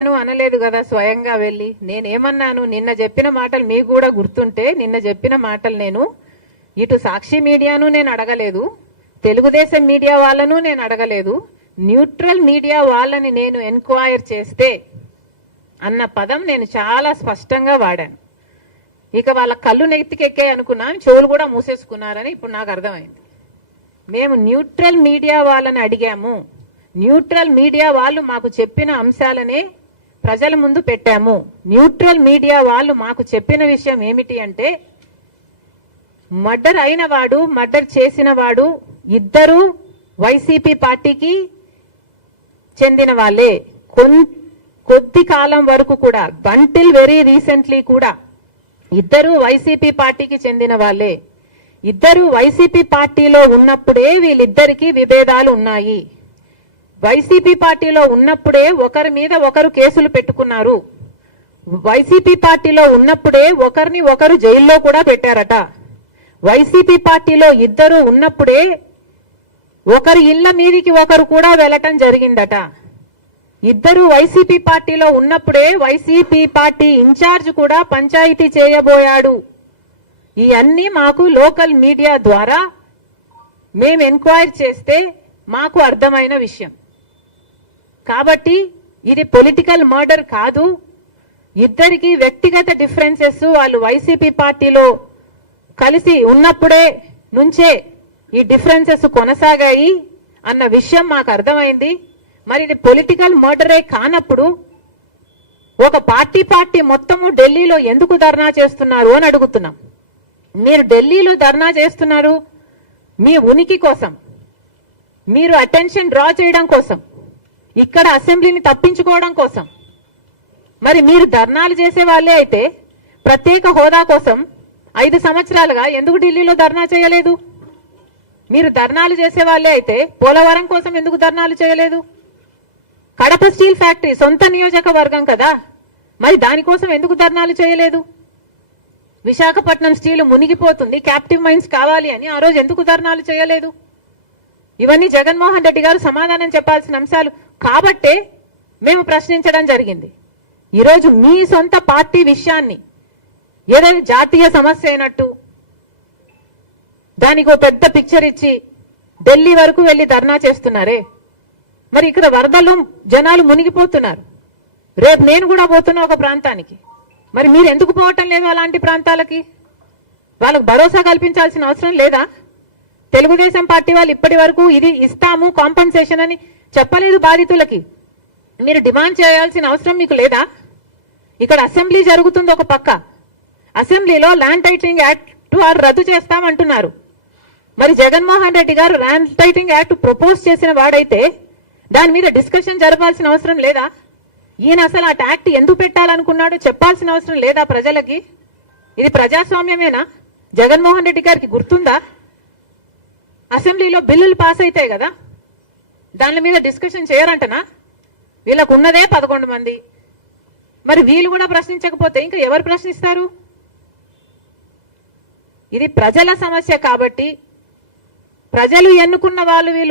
నేను అనలేదు కదా స్వయంగా వెళ్ళి. నేనేమన్నాను నిన్న చెప్పిన మాటలు మీకు కూడా గుర్తుంటే నిన్న చెప్పిన మాటలు నేను ఇటు సాక్షి మీడియాను నేను అడగలేదు తెలుగుదేశం మీడియా వాళ్ళను నేను అడగలేదు న్యూట్రల్ మీడియా వాళ్ళని నేను ఎంక్వైర్ చేస్తే అన్న పదం నేను చాలా స్పష్టంగా వాడాను. ఇక వాళ్ళ కళ్ళు నెత్తికెక్కాయి అనుకున్నాను చెవులు కూడా మూసేసుకున్నారని ఇప్పుడు నాకు అర్థమైంది. మేము న్యూట్రల్ మీడియా వాళ్ళని అడిగాము. న్యూట్రల్ మీడియా వాళ్ళు మాకు చెప్పిన అంశాలనే ప్రజల ముందు పెట్టాము. న్యూట్రల్ మీడియా వాళ్ళు మాకు చెప్పిన విషయం ఏమిటి అంటే మర్డర్ అయిన వాడు మర్డర్ చేసిన వాడు ఇద్దరు వైసీపీ పార్టీకి చెందిన వాళ్ళే. కొద్ది కాలం వరకు కూడా బంటిల్ వెరీ రీసెంట్లీ కూడా ఇద్దరు వైసీపీ పార్టీకి చెందిన వాళ్ళే. ఇద్దరు వైసీపీ పార్టీలో ఉన్నప్పుడే వీళ్ళిద్దరికీ విభేదాలు ఉన్నాయి. వైసీపీ పార్టీలో ఉన్నప్పుడే ఒకరి మీద ఒకరు కేసులు పెట్టుకున్నారు. వైసీపీ పార్టీలో ఉన్నప్పుడే ఒకరిని ఒకరు జైల్లో కూడా పెట్టారట. వైసీపీ పార్టీలో ఇద్దరు ఉన్నప్పుడే ఒకరి ఇళ్ళ మీదికి ఒకరు కూడా వెళ్ళటం జరిగిందట. ఇద్దరు వైసీపీ పార్టీలో ఉన్నప్పుడే వైసీపీ పార్టీ ఇన్ఛార్జ్ కూడా పంచాయతీ చేయబోయాడు. ఇవన్నీ మాకు లోకల్ మీడియా ద్వారా మేము ఎంక్వైర్ చేస్తే మాకు అర్థమైన విషయం. కాబట్టి ఇది పొలిటికల్ మర్డర్ కాదు. ఇద్దరికి వ్యక్తిగత డిఫరెన్సెస్ వాళ్ళు వైసీపీ పార్టీలో కలిసి ఉన్నప్పుడే నుంచే ఈ డిఫరెన్సెస్ కొనసాగాయి అన్న విషయం మాకు అర్థమైంది. మరి ఇది పొలిటికల్ మర్డరే కానప్పుడు ఒక పార్టీ పార్టీ మొత్తము ఢిల్లీలో ఎందుకు ధర్నా చేస్తున్నారు అని అడుగుతున్నాం. మీరు ఢిల్లీలో ధర్నా చేస్తున్నారు మీ ఉనికి కోసం మీరు అటెన్షన్ డ్రా చేయడం కోసం ఇక్కడ అసెంబ్లీని తప్పించుకోవడం కోసం. మరి మీరు ధర్నాలు చేసే వాళ్ళే అయితే ప్రత్యేక హోదా కోసం ఐదు సంవత్సరాలుగా ఎందుకు ఢిల్లీలో ధర్నా చేయలేదు? మీరు ధర్నాలు చేసే వాళ్ళే అయితే పోలవరం కోసం ఎందుకు ధర్నాలు చేయలేదు? కడప స్టీల్ ఫ్యాక్టరీ సొంత నియోజకవర్గం కదా మరి దానికోసం ఎందుకు ధర్నాలు చేయలేదు? విశాఖపట్నం స్టీల్ మునిగిపోతుంది క్యాప్టివ్ మైన్స్ కావాలి అని ఆ రోజు ఎందుకు ధర్నాలు చేయలేదు? ఇవన్నీ జగన్మోహన్ రెడ్డి గారు సమాధానం చెప్పాల్సిన అంశాలు. కాబట్టే మేము ప్రశ్నించడం జరిగింది. ఈరోజు మీ సొంత పార్టీ విషయాన్ని ఏదైనా జాతీయ సమస్య అయినట్టు దానికి ఒక పెద్ద పిక్చర్ ఇచ్చి ఢిల్లీ వరకు వెళ్ళి ధర్నా చేస్తున్నారే? మరి ఇక్కడ వరదలు జనాలు మునిగిపోతున్నారు. రేపు నేను కూడా పోతున్నా ఒక ప్రాంతానికి. మరి మీరు ఎందుకు పోవటం లేదు అలాంటి ప్రాంతాలకి? వాళ్ళకు భరోసా కల్పించాల్సిన అవసరం లేదా? తెలుగుదేశం పార్టీ వాళ్ళు ఇప్పటి వరకు ఇది ఇస్తాము కాంపన్సేషన్ అని చెప్పలేదు బాధితులకి. మీరు డిమాండ్ చేయాల్సిన అవసరం మీకు లేదా? ఇక్కడ అసెంబ్లీ జరుగుతుంది ఒక పక్క. అసెంబ్లీలో ల్యాండ్ టైటింగ్ యాక్ట్ వారు రద్దు చేస్తామంటున్నారు. మరి జగన్మోహన్ రెడ్డి గారు ల్యాండ్ టైటింగ్ యాక్ట్ ప్రపోజ్ చేసిన వాడైతే దాని మీద డిస్కషన్ జరపాల్సిన అవసరం లేదా? ఈయన అసలు ఆ యాక్ట్ ఎందుకు పెట్టాలనుకున్నాడో చెప్పాల్సిన అవసరం లేదా ప్రజలకి? ఇది ప్రజాస్వామ్యమేనా? జగన్మోహన్ రెడ్డి గారికి గుర్తుందా? అసెంబ్లీలో బిల్లులు పాస్ అవుతాయి కదా. దాని మీద డిస్కషన్ చేయరంటనా? వీళ్ళకు ఉన్నదే పదకొండు మంది. మరి వీళ్ళు కూడా ప్రశ్నించకపోతే ఇంకా ఎవరు ప్రశ్నిస్తారు? ఇది ప్రజల సమస్య కాబట్టి ప్రజలు ఎన్నుకున్న వాళ్ళు వీళ్ళు